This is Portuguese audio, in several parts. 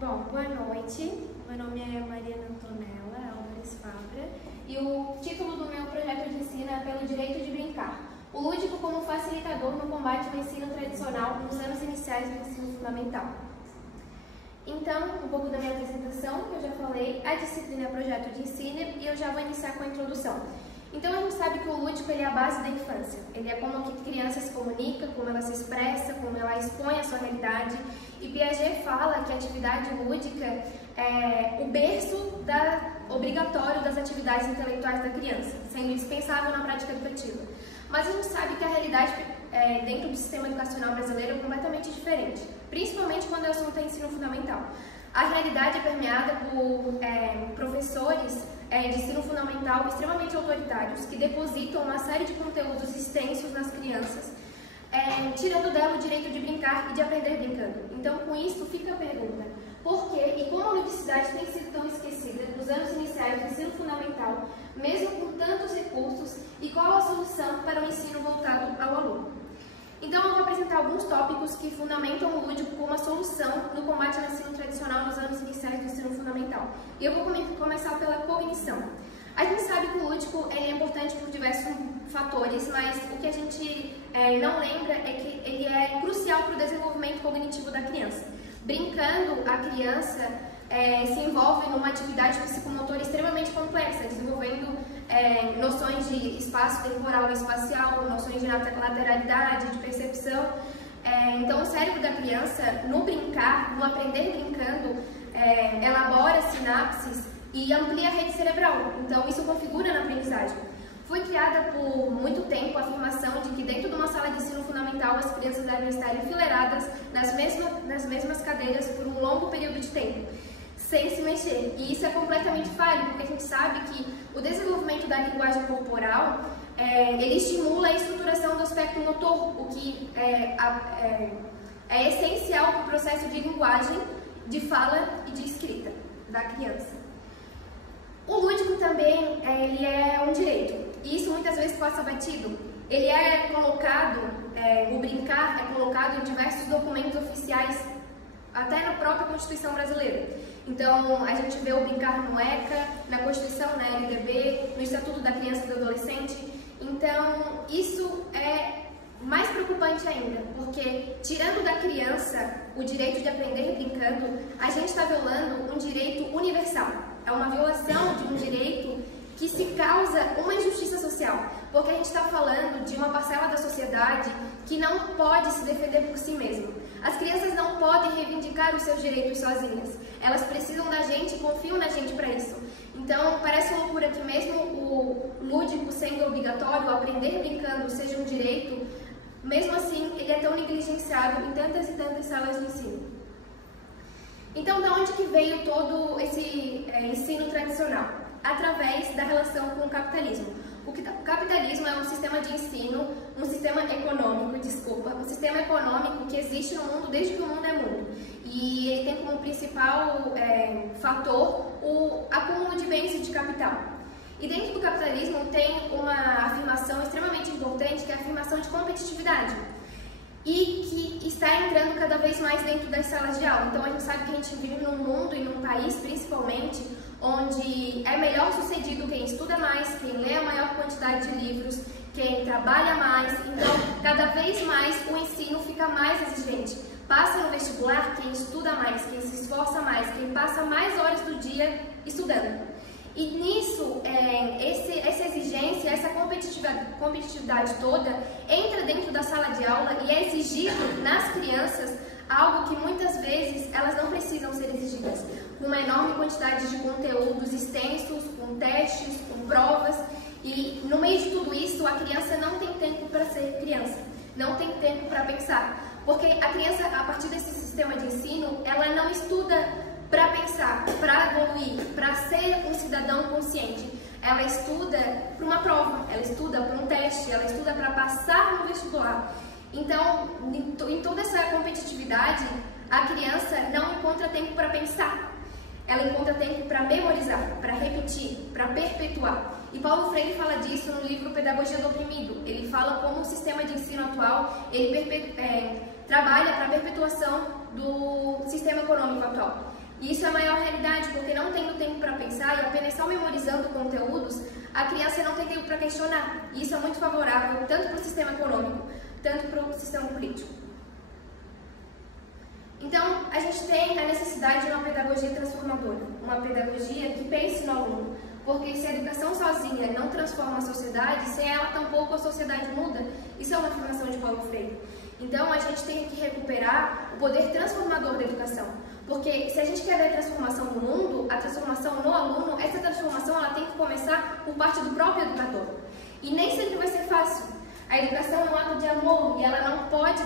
Bom, boa noite. Meu nome é Mariana Antonella Álvares Fabra e o título do meu projeto de ensino é Pelo Direito de Brincar, o lúdico como facilitador no combate ao ensino tradicional nos anos iniciais do ensino fundamental. Então, um pouco da minha apresentação, que eu já falei, a disciplina é projeto de ensino e eu já vou iniciar com a introdução. Então, a gente sabe que o lúdico ele é a base da infância. Ele é como a criança se comunica, como ela se expressa, como ela expõe a sua realidade. E Piaget fala que a atividade lúdica é o berço obrigatório das atividades intelectuais da criança, sendo indispensável na prática educativa. Mas a gente sabe que a realidade dentro do sistema educacional brasileiro é completamente diferente, principalmente quando o assunto é ensino fundamental. A realidade é permeada por professores de ensino fundamental extremamente autoritários, que depositam uma série de conteúdos extensos nas crianças, tirando dela o direito de brincar e de aprender brincando. Então, com isso, fica a pergunta: por que e como a ludicidade tem sido tão esquecida nos anos iniciais do ensino fundamental, mesmo com tantos recursos, e qual a solução para o ensino voltado ao aluno? Então, eu vou apresentar alguns tópicos que fundamentam o lúdico como a solução no combate ao ensino tradicional nos anos iniciais do ensino fundamental. E eu vou começar pela cognição. A gente sabe que o lúdico é importante por diversos fatores, mas o que a gente não lembra é que ele é crucial para o desenvolvimento cognitivo da criança. Brincando, a criança se envolve numa atividade psicomotora extremamente complexa, desenvolvendo noções de espaço temporal e espacial, noções de lateralidade, de percepção. Então, o cérebro da criança, no brincar, no aprender brincando, elabora sinapses e amplia a rede cerebral. Então, isso configura na aprendizagem. Foi criada por muito tempo a afirmação de que dentro de uma sala de ensino fundamental as crianças devem estar enfileiradas nas mesmas cadeiras por um longo período de tempo, sem se mexer. E isso é completamente falho, porque a gente sabe que o desenvolvimento da linguagem corporal, ele estimula a estruturação do aspecto motor, o que é essencial para o processo de linguagem, de fala e de escrita da criança. O lúdico também ele é um direito, e isso muitas vezes passa batido. Ele é colocado, o brincar é colocado em diversos documentos oficiais, até na própria Constituição brasileira. Então, a gente vê o brincar no ECA, na Constituição, na LDB, no Estatuto da Criança e do Adolescente. Então, isso é mais preocupante ainda, porque tirando da criança o direito de aprender brincando, a gente está violando um direito universal. É uma violação de um direito que se causa uma injustiça social, porque a gente está falando de uma parcela da sociedade que não pode se defender por si mesma. As crianças não podem reivindicar os seus direitos sozinhas. Elas precisam da gente e confiam na gente para isso. Então, parece loucura que mesmo o lúdico sendo obrigatório, o aprender brincando seja um direito, mesmo assim, ele é tão negligenciado em tantas e tantas salas de ensino. Então, de onde que veio todo esse ensino tradicional? Através da relação com o capitalismo. O capitalismo é um sistema de ensino, um sistema econômico que existe no mundo desde que o mundo é mundo. E ele tem como principal fator o acúmulo de bens e de capital. E dentro do capitalismo tem uma afirmação extremamente importante, que é a afirmação de competitividade, e que está entrando cada vez mais dentro das salas de aula. Então, a gente sabe que a gente vive num mundo e num país, principalmente, onde é melhor sucedido quem estuda mais, quem lê a maior quantidade de livros, quem trabalha mais. Então, cada vez mais o ensino fica mais exigente. Passa no vestibular quem estuda mais, quem se esforça mais, quem passa mais horas do dia estudando. E nisso, essa exigência, essa competitividade toda entra dentro da sala de aula e é exigido nas crianças algo que muitas vezes elas não precisam ser exigidas, com uma enorme quantidade de conteúdos extensos, com testes, com provas, e no meio de tudo isso a criança não tem tempo para ser criança, não tem tempo para pensar, porque a criança, a partir desse sistema de ensino, ela não estuda para pensar, para evoluir, para ser um cidadão consciente. Ela estuda para uma prova, ela estuda para um teste, ela estuda para passar no vestibular. Então, em toda essa competitividade, a criança não encontra tempo para pensar. Ela encontra tempo para memorizar, para repetir, para perpetuar. E Paulo Freire fala disso no livro Pedagogia do Oprimido. Ele fala como o sistema de ensino atual trabalha para a perpetuação do sistema econômico atual. E isso é a maior realidade, porque não tendo tempo para pensar e apenas só memorizando conteúdos, a criança não tem tempo para questionar. E isso é muito favorável tanto para o sistema econômico, tanto para o sistema político. Então, a gente tem a necessidade de uma pedagogia transformadora, uma pedagogia que pense no aluno, porque se a educação sozinha não transforma a sociedade, sem ela tampouco a sociedade muda. Isso é uma afirmação de Paulo Freire. Então, a gente tem que recuperar o poder transformador da educação, porque se a gente quer ver a transformação no mundo, a transformação no aluno, essa transformação ela tem que começar por parte do próprio educador. E nem sempre vai ser fácil. A educação é um ato de amor e ela não pode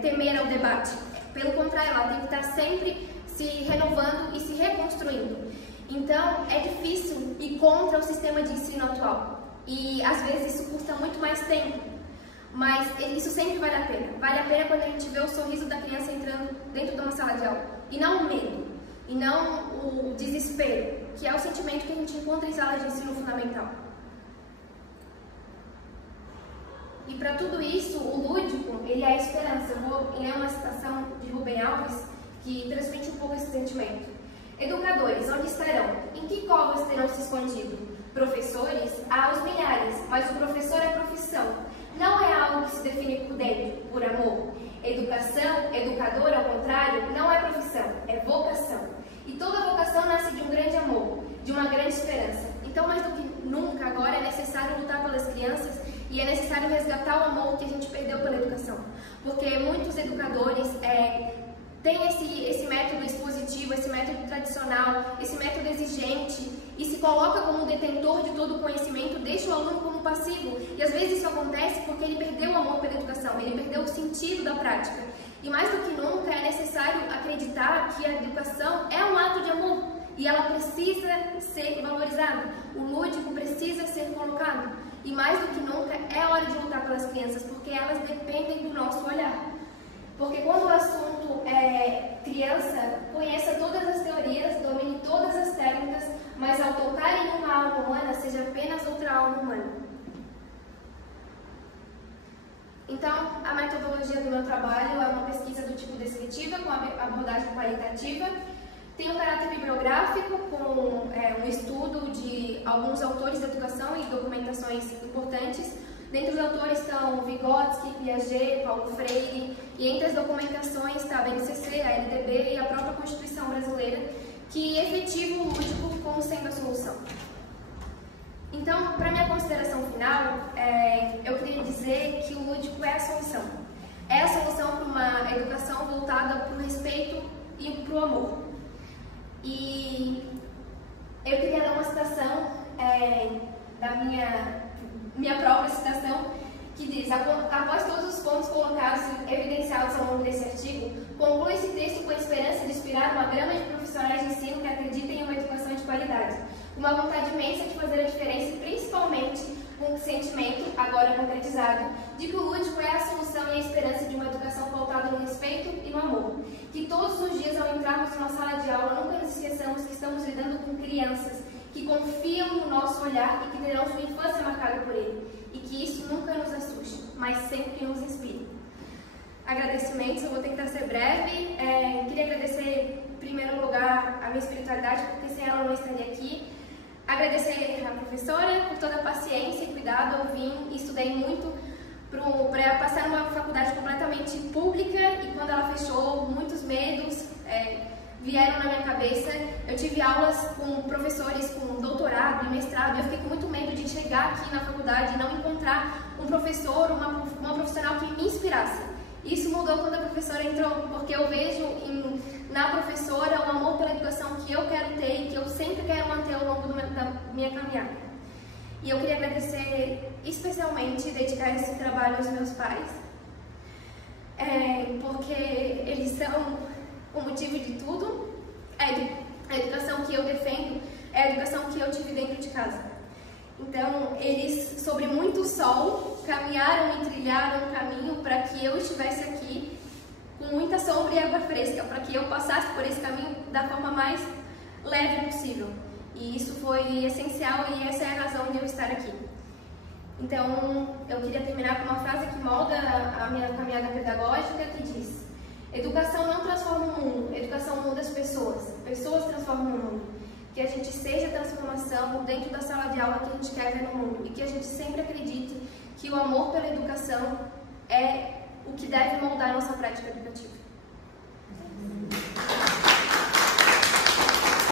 temer ao debate. Pelo contrário, ela tem que estar sempre se renovando e se reconstruindo. Então, é difícil ir contra o sistema de ensino atual. E, às vezes, isso custa muito mais tempo. Mas isso sempre vale a pena. Vale a pena quando a gente vê o sorriso da criança entrando dentro de uma sala de aula. E não o medo. E não o desespero, que é o sentimento que a gente encontra em salas de ensino fundamental. E para tudo isso, o lúdico, ele é a esperança. Eu vou ler uma citação de Rubem Alves que transmite um pouco esse sentimento. Educadores, onde estarão? Em que covas terão se escondido? Professores? Há os milhares, mas o professor é profissão. Não é algo que se define por dentro, por amor. Educação, educador, ao contrário, não é profissão, é vocação. E toda vocação nasce de um grande amor, de uma grande esperança. Então, mais do que nunca, agora é necessário lutar pelas crianças e é necessário resgatar o amor que a gente perdeu pela educação. Porque muitos educadores têm esse método expositivo, esse método tradicional, esse método exigente e se coloca como detentor de todo o conhecimento, deixa o aluno como passivo. E às vezes isso acontece porque ele perdeu o amor pela educação, ele perdeu o sentido da prática. E mais do que nunca é necessário acreditar que a educação é um ato de amor e ela precisa ser valorizada. O lúdico precisa ser colocado. E mais do que nunca é hora de lutar pelas crianças, porque elas dependem do nosso olhar. Porque quando o assunto é criança, conheça todas as teorias, domine todas as técnicas, mas ao tocar em uma alma humana, seja apenas outra alma humana. Então, a metodologia do meu trabalho é uma pesquisa do tipo descritiva, com abordagem qualitativa. Tem um caráter bibliográfico, com um estudo de alguns autores da educação e documentações importantes. Dentre os autores estão Vygotsky, Piaget, Paulo Freire, e entre as documentações está a BNCC, a LDB e a própria Constituição Brasileira, que efetiva o lúdico como sendo a solução. Então, para minha consideração final, eu queria dizer que o lúdico é a solução. É a solução para uma educação voltada para o respeito e para o amor. E eu queria dar uma citação da minha própria citação, que diz: após todos os pontos colocados e evidenciados ao longo desse artigo, conclui esse texto com a esperança de inspirar uma gama de profissionais de ensino que acreditem em uma educação de qualidade, uma vontade imensa de fazer a diferença e principalmente um sentimento, agora concretizado, de que o lúdico é a solução e a esperança de uma educação pautada no respeito e no amor. Que todos os dias, ao entrarmos numa sala de aula, nunca nos esqueçamos que estamos lidando com crianças que confiam no nosso olhar e que terão sua infância marcada por ele. E que isso nunca nos assuste, mas sempre nos inspire. Agradecimentos, eu vou tentar ser breve. Queria agradecer, em primeiro lugar, a minha espiritualidade, porque sem ela eu não estaria aqui. Agradecer à professora por toda a paciência e cuidado. Eu vim e estudei muito para passar numa faculdade completamente pública e quando ela fechou, muitos medos vieram na minha cabeça. Eu tive aulas com professores com doutorado e mestrado e eu fiquei com muito medo de chegar aqui na faculdade e não encontrar um professor, uma profissional que me inspirasse. Isso mudou quando a professora entrou, porque eu vejo na professora o amor pela educação que eu quero ter e que eu sempre quero manter ao longo da minha caminhada. E eu queria agradecer especialmente e dedicar esse trabalho aos meus pais, porque eles são o motivo de tudo. A educação que eu defendo é a educação que eu tive dentro de casa. Então, eles, sobre muito sol, caminharam e trilharam um caminho para que eu estivesse aqui com muita sombra e água fresca, para que eu passasse por esse caminho da forma mais leve possível. E isso foi essencial e essa é a razão de eu estar aqui. Então, eu queria terminar com uma frase que molda a minha caminhada pedagógica, que diz: educação não transforma o mundo, educação muda as pessoas. que a gente seja a transformação dentro da sala de aula que a gente quer ver no mundo e que a gente sempre acredite que o amor pela educação é o que deve moldar a nossa prática educativa.